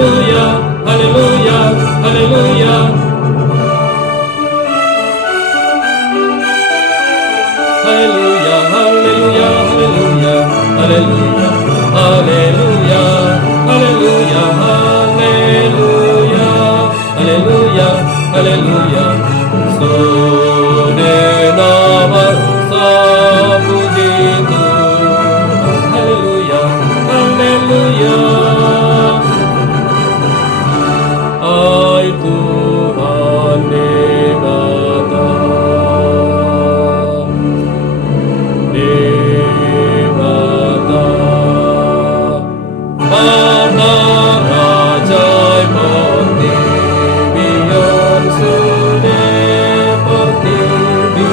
haleluya, haleluya, haleluya. Haleluya, haleluya, haleluya, haleluya, haleluya, haleluya, haleluya, haleluya, haleluya. Sore namasa puji Tuhan. Haleluya, haleluya. Ai Tuhan Dewata, Dewata, Mana Rajai Pertibian Sude Pertibian.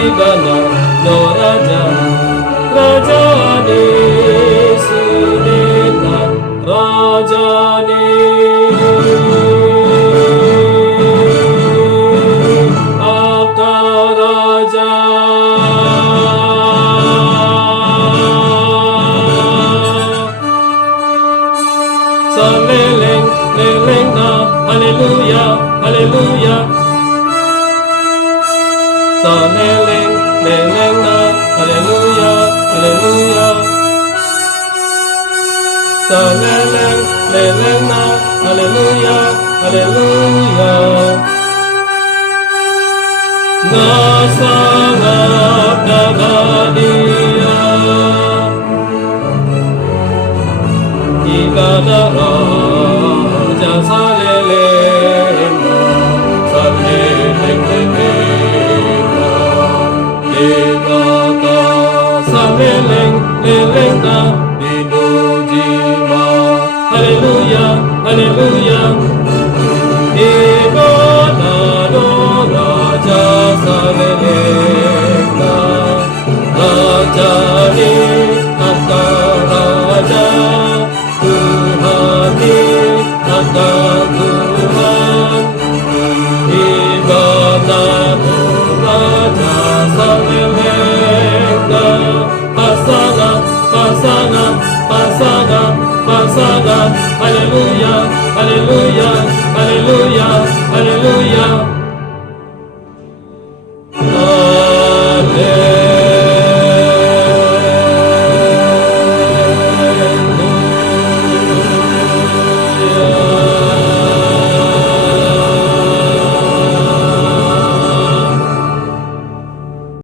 Ibana no raja, raja ni sudena, raja ni aka raja. Saleleng, leleng na, haleluya, haleluya. Saleleng, leleng na, haleluya, haleluya. Saleleng, leleng na, haleluya, haleluya. Nasangap dagadia, ikana raja saleleng na, saleleng leleng na, Dewata saleleng leleng na, binujima. Haleluya, haleluya. Ibana do raja saleleng na, raja ni aka raja, Tuhan ni aka